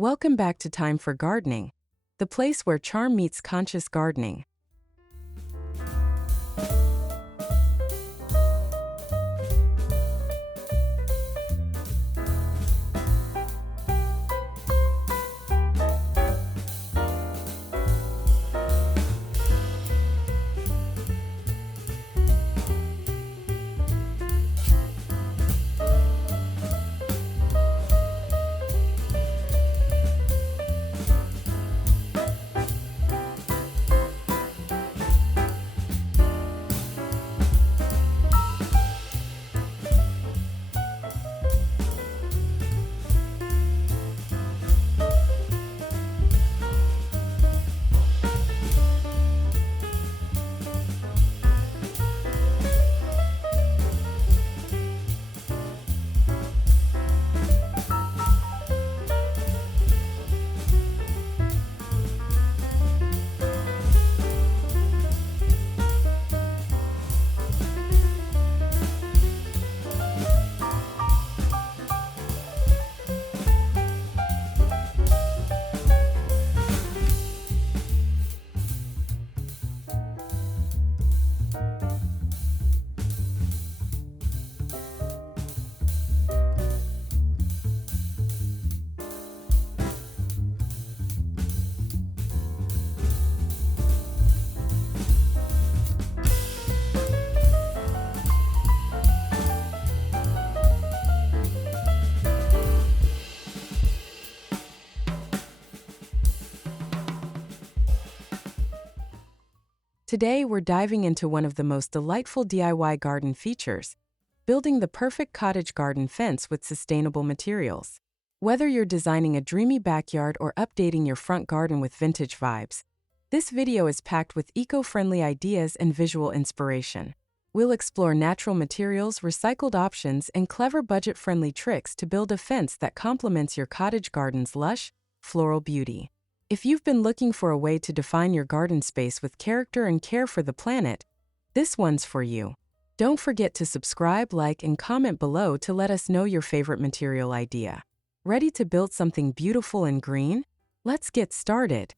Welcome back to Time for Gardening, the place where charm meets conscious gardening. Today, we're diving into one of the most delightful DIY garden features, building the perfect cottage garden fence with sustainable materials. Whether you're designing a dreamy backyard or updating your front garden with vintage vibes, this video is packed with eco-friendly ideas and visual inspiration. We'll explore natural materials, recycled options, and clever budget-friendly tricks to build a fence that complements your cottage garden's lush, floral beauty. If you've been looking for a way to define your garden space with character and care for the planet, this one's for you. Don't forget to subscribe, like, and comment below to let us know your favorite material idea. Ready to build something beautiful and green? Let's get started.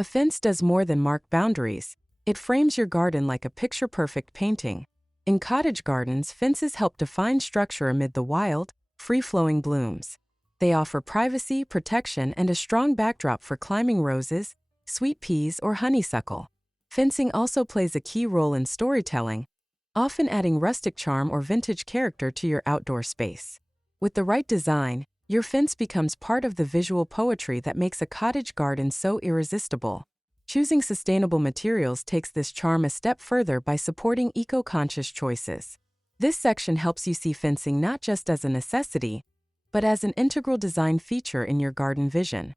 A fence does more than mark boundaries. It frames your garden like a picture-perfect painting. In cottage gardens, fences help define structure amid the wild, free-flowing blooms. They offer privacy, protection, and a strong backdrop for climbing roses, sweet peas, or honeysuckle. Fencing also plays a key role in storytelling, often adding rustic charm or vintage character to your outdoor space. With the right design, your fence becomes part of the visual poetry that makes a cottage garden so irresistible. Choosing sustainable materials takes this charm a step further by supporting eco-conscious choices. This section helps you see fencing not just as a necessity, but as an integral design feature in your garden vision.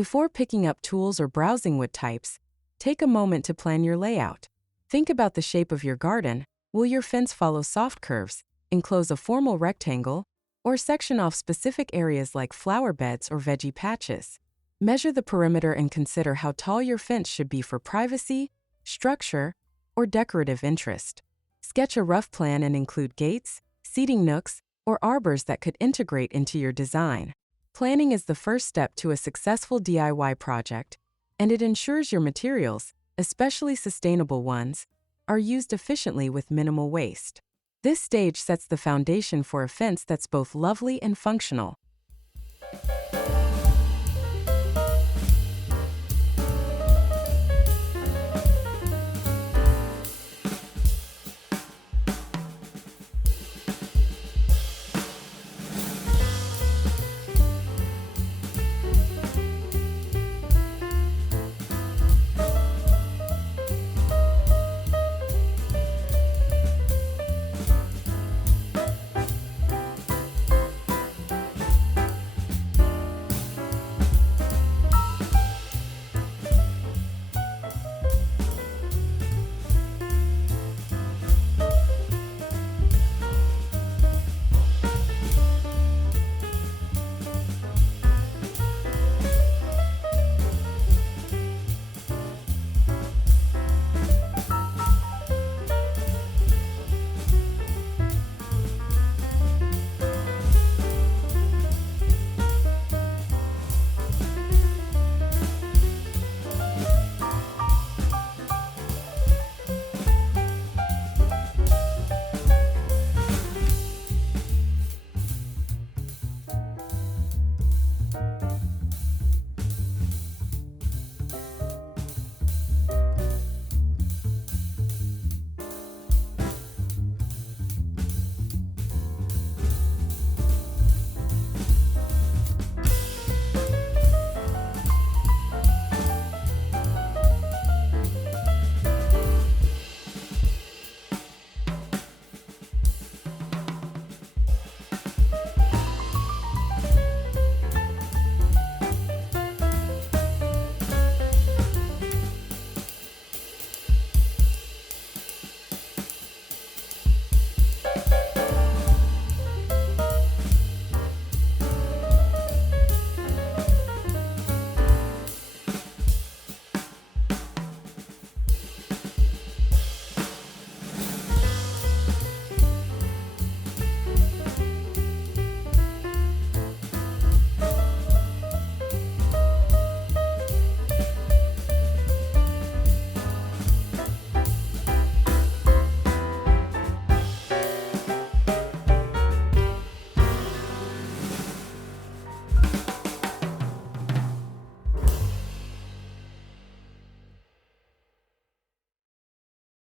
Before picking up tools or browsing wood types, take a moment to plan your layout. Think about the shape of your garden. Will your fence follow soft curves, enclose a formal rectangle, or section off specific areas like flower beds or veggie patches? Measure the perimeter and consider how tall your fence should be for privacy, structure, or decorative interest. Sketch a rough plan and include gates, seating nooks, or arbors that could integrate into your design. Planning is the first step to a successful DIY project, and it ensures your materials, especially sustainable ones, are used efficiently with minimal waste. This stage sets the foundation for a fence that's both lovely and functional.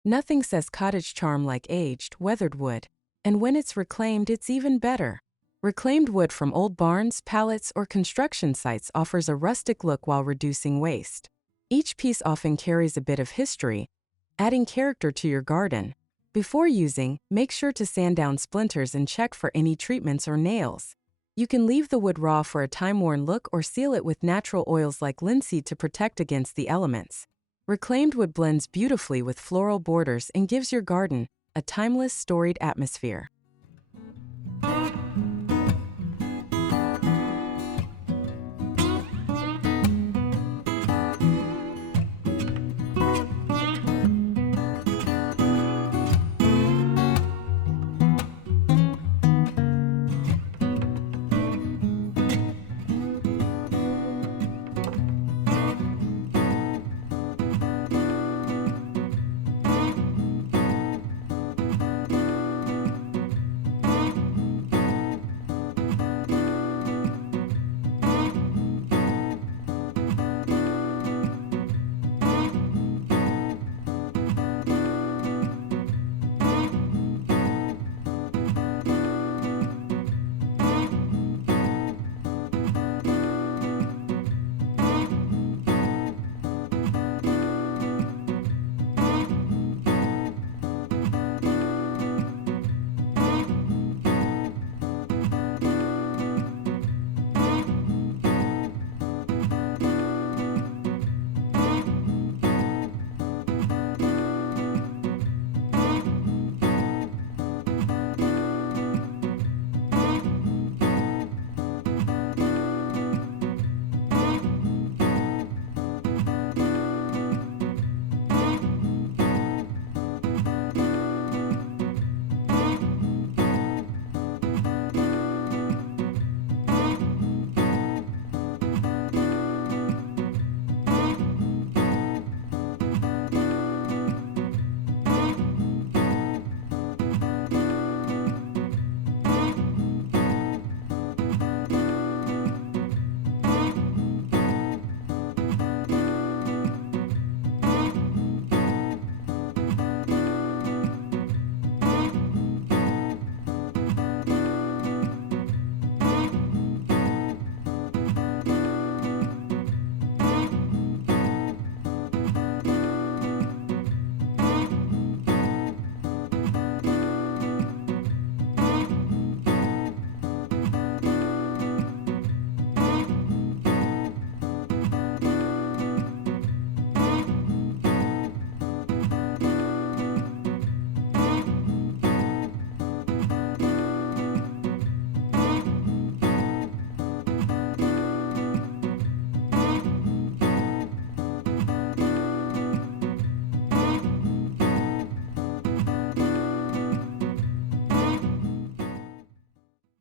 Nothing says cottage charm like aged, weathered wood. And when it's reclaimed, it's even better. Reclaimed wood from old barns, pallets, or construction sites offers a rustic look while reducing waste. Each piece often carries a bit of history, adding character to your garden. Before using, make sure to sand down splinters and check for any treatments or nails. You can leave the wood raw for a time-worn look or seal it with natural oils like linseed to protect against the elements. Reclaimed wood blends beautifully with floral borders and gives your garden a timeless, storied atmosphere.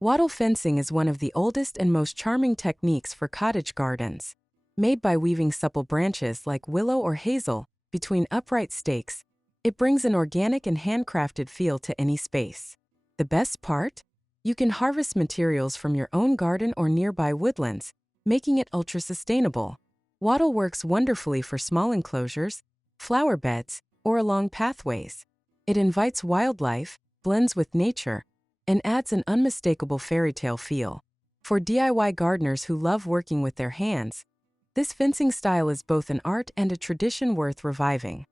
Wattle fencing is one of the oldest and most charming techniques for cottage gardens. Made by weaving supple branches like willow or hazel between upright stakes, it brings an organic and handcrafted feel to any space. The best part? You can harvest materials from your own garden or nearby woodlands, making it ultra-sustainable. Wattle works wonderfully for small enclosures, flower beds, or along pathways. It invites wildlife, blends with nature, and adds an unmistakable fairy tale feel. For DIY gardeners who love working with their hands, this fencing style is both an art and a tradition worth reviving.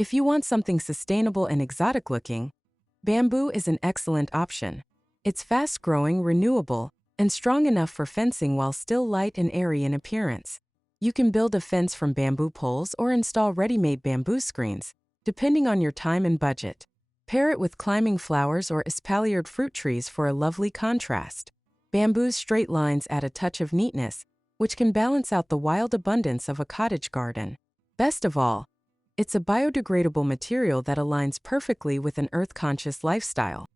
If you want something sustainable and exotic looking, bamboo is an excellent option. It's fast-growing, renewable, and strong enough for fencing while still light and airy in appearance. You can build a fence from bamboo poles or install ready-made bamboo screens, depending on your time and budget. Pair it with climbing flowers or espaliered fruit trees for a lovely contrast. Bamboo's straight lines add a touch of neatness, which can balance out the wild abundance of a cottage garden. Best of all, it's a biodegradable material that aligns perfectly with an earth-conscious lifestyle.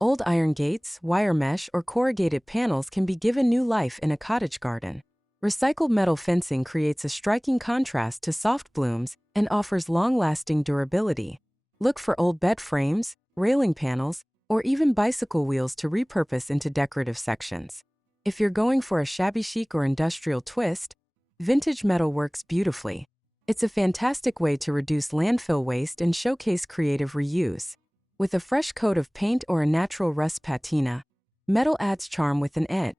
Old iron gates, wire mesh, or corrugated panels can be given new life in a cottage garden. Recycled metal fencing creates a striking contrast to soft blooms and offers long-lasting durability. Look for old bed frames, railing panels, or even bicycle wheels to repurpose into decorative sections. If you're going for a shabby chic or industrial twist, vintage metal works beautifully. It's a fantastic way to reduce landfill waste and showcase creative reuse. With a fresh coat of paint or a natural rust patina, metal adds charm with an edge.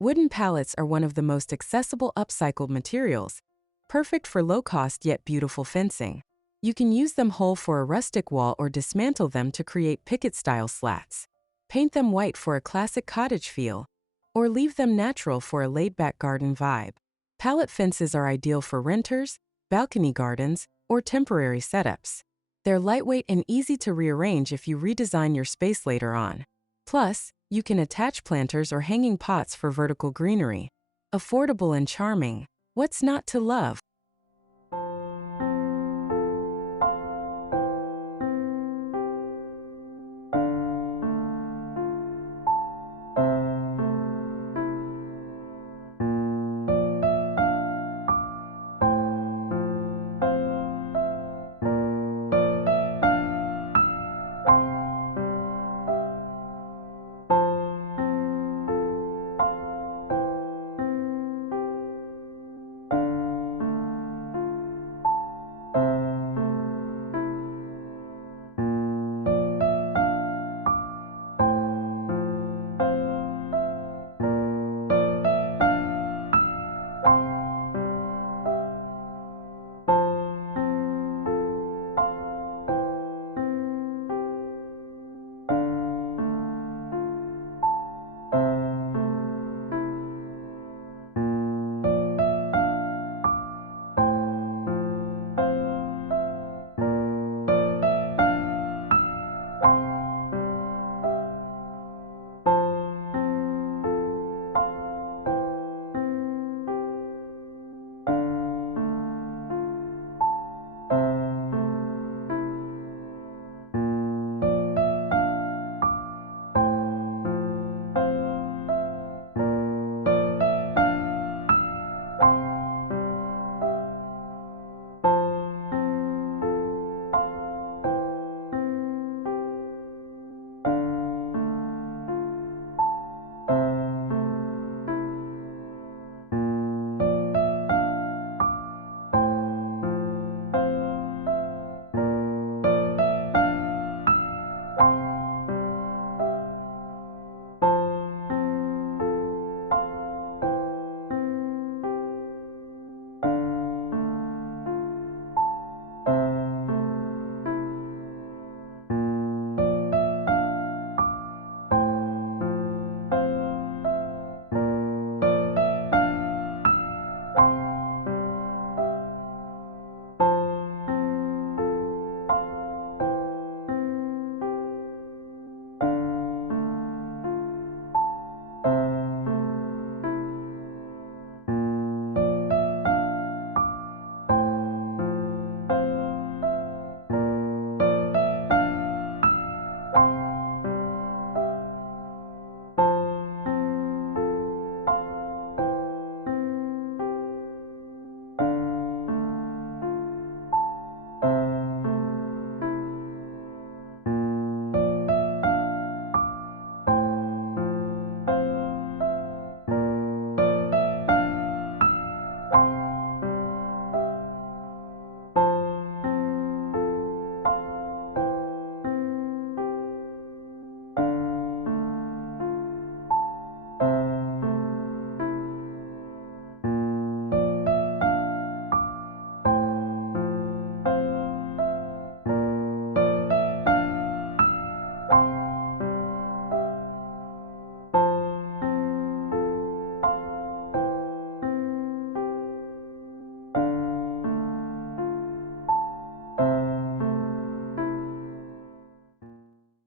Wooden pallets are one of the most accessible upcycled materials, perfect for low-cost yet beautiful fencing. You can use them whole for a rustic wall or dismantle them to create picket-style slats. Paint them white for a classic cottage feel, or leave them natural for a laid-back garden vibe. Pallet fences are ideal for renters, balcony gardens, or temporary setups. They're lightweight and easy to rearrange if you redesign your space later on. Plus, you can attach planters or hanging pots for vertical greenery. Affordable and charming. What's not to love?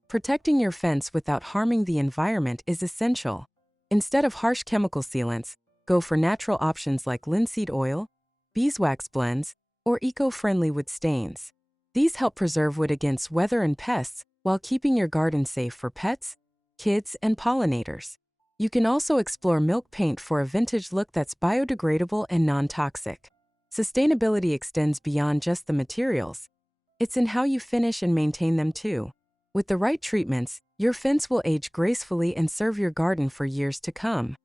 Protecting your fence without harming the environment is essential. Instead of harsh chemical sealants, go for natural options like linseed oil, beeswax blends, or eco-friendly wood stains. These help preserve wood against weather and pests while keeping your garden safe for pets, kids, and pollinators. You can also explore milk paint for a vintage look that's biodegradable and non-toxic. Sustainability extends beyond just the materials. It's in how you finish and maintain them too. With the right treatments, your fence will age gracefully and serve your garden for years to come.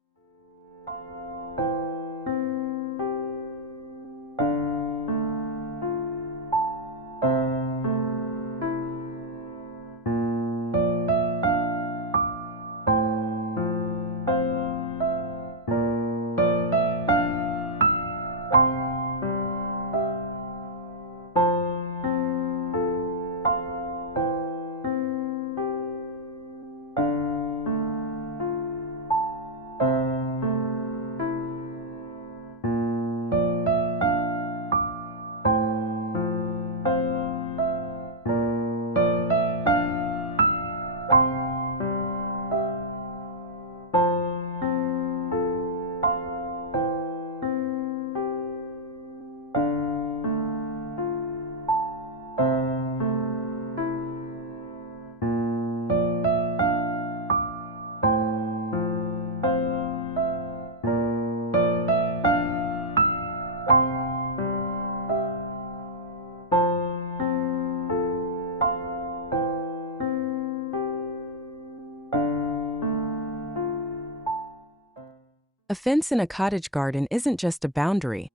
A fence in a cottage garden isn't just a boundary.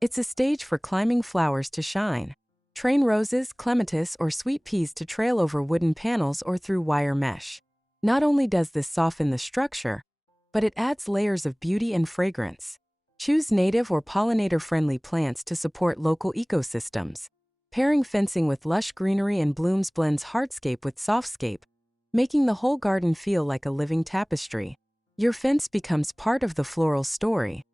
It's a stage for climbing flowers to shine. Train roses, clematis, or sweet peas to trail over wooden panels or through wire mesh. Not only does this soften the structure, but it adds layers of beauty and fragrance. Choose native or pollinator-friendly plants to support local ecosystems. Pairing fencing with lush greenery and blooms blends hardscape with softscape, making the whole garden feel like a living tapestry. Your fence becomes part of the floral story.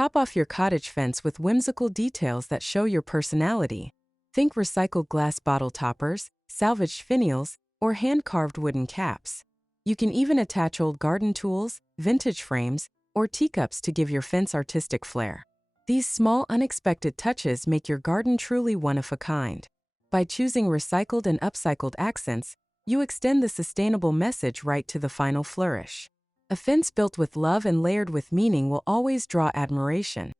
Top off your cottage fence with whimsical details that show your personality. Think recycled glass bottle toppers, salvaged finials, or hand-carved wooden caps. You can even attach old garden tools, vintage frames, or teacups to give your fence artistic flair. These small, unexpected touches make your garden truly one of a kind. By choosing recycled and upcycled accents, you extend the sustainable message right to the final flourish. A fence built with love and layered with meaning will always draw admiration.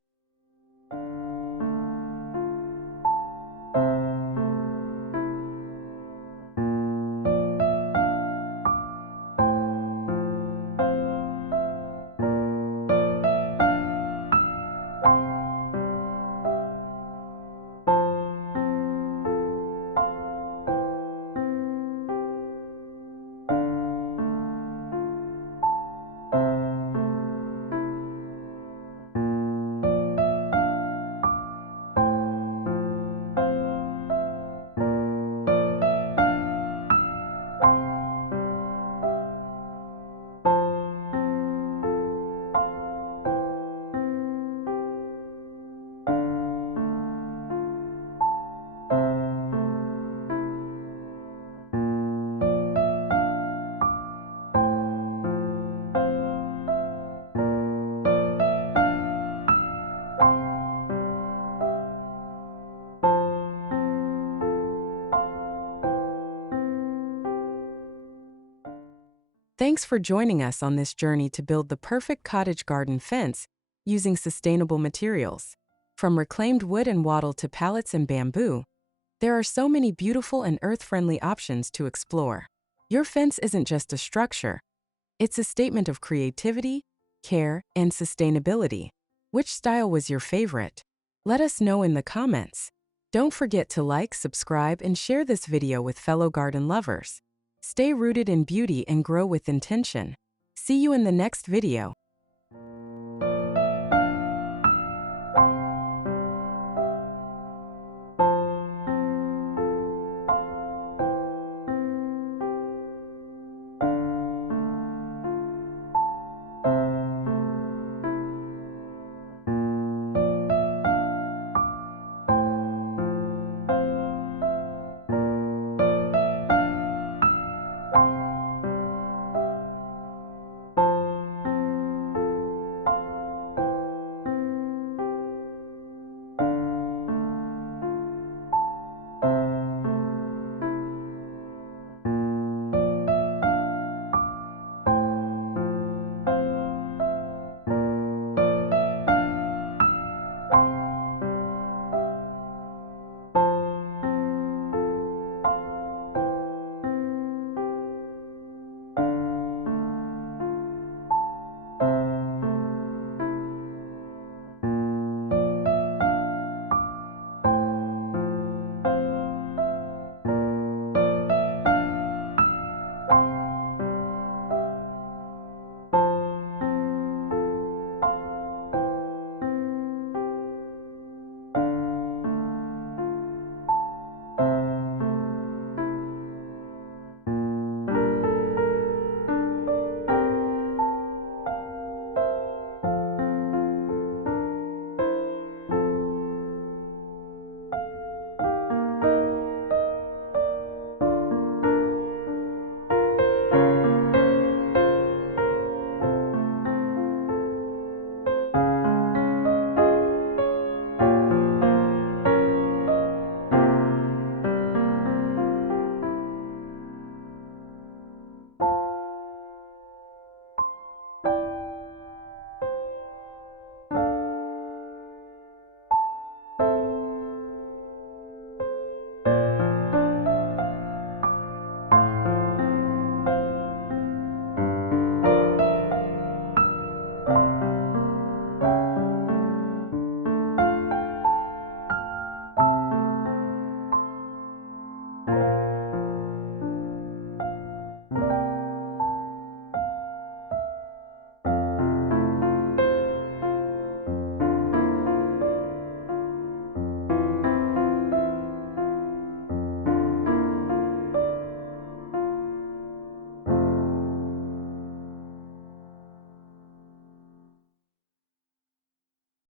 Thanks for joining us on this journey to build the perfect cottage garden fence using sustainable materials. From reclaimed wood and wattle to pallets and bamboo, there are so many beautiful and earth-friendly options to explore. Your fence isn't just a structure, it's a statement of creativity, care, and sustainability. Which style was your favorite? Let us know in the comments. Don't forget to like, subscribe, and share this video with fellow garden lovers. Stay rooted in beauty and grow with intention. See you in the next video.